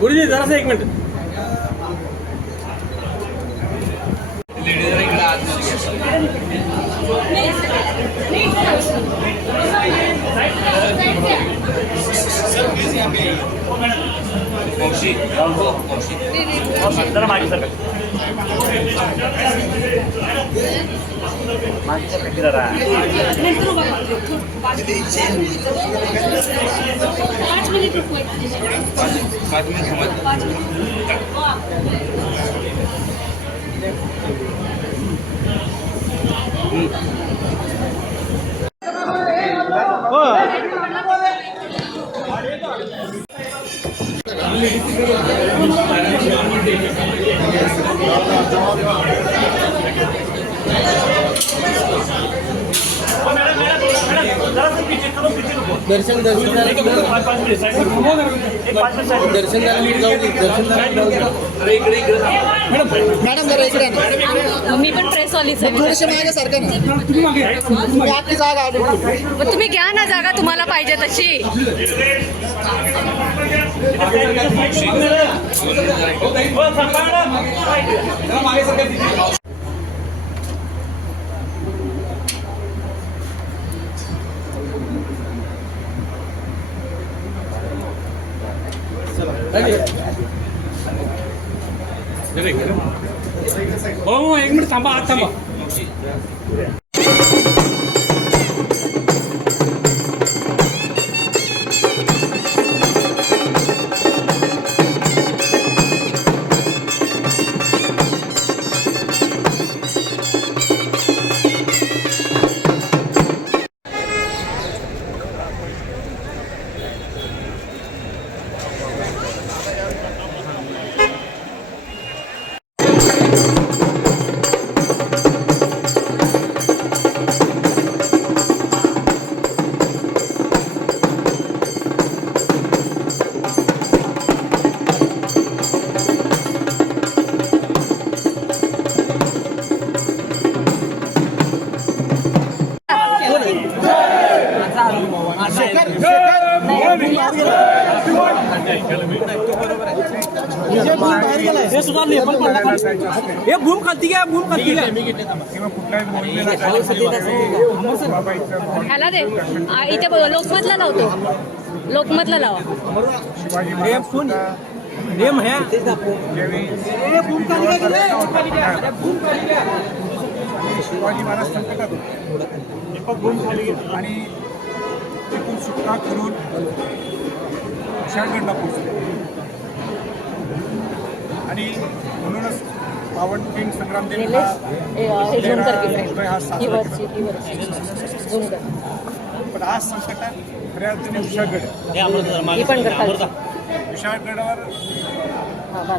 गुरुजी जरासं एक मिनिट जरा मागे सर मागे सर जरा पाच मिनिट পাঁচ মিনিট সময় Thank you. Darshan Darshan Darshan madam जरा इकडे. मी पण प्रेसवालीच आहे. थोडेसे मागे सारखं ना. तुम्ही आपली जागा आली मग तुम्ही घ्या ना जागा तुम्हाला पाहिजे तशी. हो एक मिनिट थांबा आत थांबा हे सुद्धा लेबल भूम घ्या भूम खाती घ्या ह्याला दे. इथे बघ लोकमतला लावतो लोकमतला लावा. हे ह्या भूम खाली घ्या शिवाजी महाराज संकटात होते आणि सुटका करून विशाळगडला पोहोचले. आणि म्हणूनच पावनखिंड संग्रामदेव हा. साजरा पण आज संकटात खऱ्या अर्थाने विशाळगड. विशाळगडावर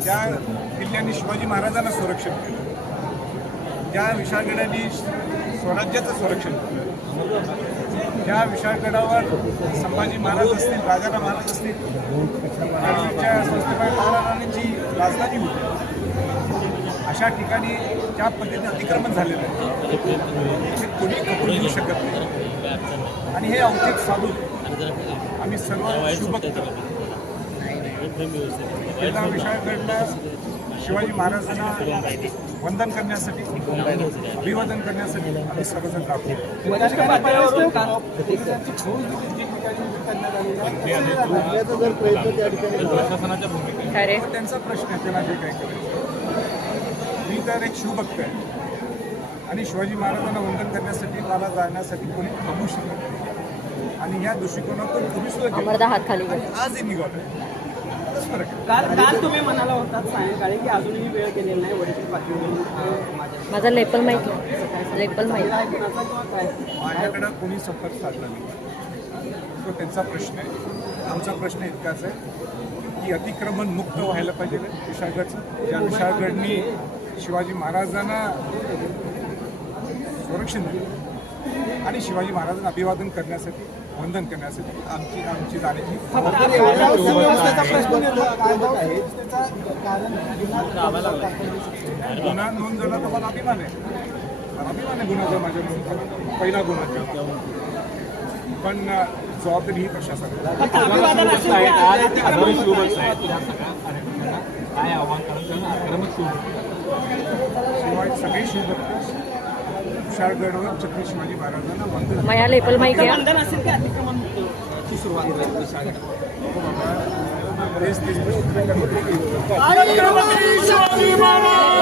ज्या किल्ल्यांनी शिवाजी महाराजांना संरक्षण केलं त्या विशाळगडाने स्वराज्याचं संरक्षण केलं ज्या विशाळगडावर संभाजी महाराज असतील राजाराम महाराज असतील राजवीरच्या संस्थेबाई महाराजांची राजधानी होती अशा ठिकाणी ज्या पद्धतीने अतिक्रमण झालेलं आहे ते कोणी खपून घेऊ शकत नाही. आणि हे औचित साधून आम्ही सर्व शुभक्त पहिला विशाळगडला शिवाजी महाराजांना वंदन करण्यासाठी अभिवादन करण्यासाठी आम्ही सर्वजण राबतो काय त्यांचा प्रश्न आहे त्याला जे करायचं. मी तर एक शिवभक्त आहे. आणि शिवाजी महाराजांना वंदन करण्यासाठी मला जाण्यासाठी कोणी थांबू शकत नाही. आणि ह्या दृष्टिकोनातून तुम्ही सुद्धा आजही निघालो आहे फरक आहे काल काल तुम्ही म्हणाला सायंकाळी की अजूनही वेळ केलेला नाही वडील पाठवून माझा लेपल माहीत लेपल माहीत माझ्याकडं कोणी संपर्क साधला नाही. तो त्यांचा प्रश्न आहे. आमचा प्रश्न इतकाच आहे की अतिक्रमण मुक्त व्हायला पाहिजे विशाळगडचं ज्या विशाळगडनी शिवाजी महाराजांना संरक्षण दिलं आणि शिवाजी महाराजांना अभिवादन करण्यासाठी वंदन करण्यासाठी आमची आमची जाण्याची व्यवस्थेचा प्रश्न निर्माण आहे गुन्हा नोंद झाला तर मला अभिमान आहे. अभिमान आहे गुन्ह्याचा माझ्या नोंद झाला पहिला गुन्हा पण जबाबदारी ही शिवाय सगळे शिवभक्त विशाळगडवर छत्रपती शिवाजी महाराजांना वंदन मया लेपल माहिती आहे वंदन असेल की अतिक्रमण ची सुरुवात शिवाजी महाराज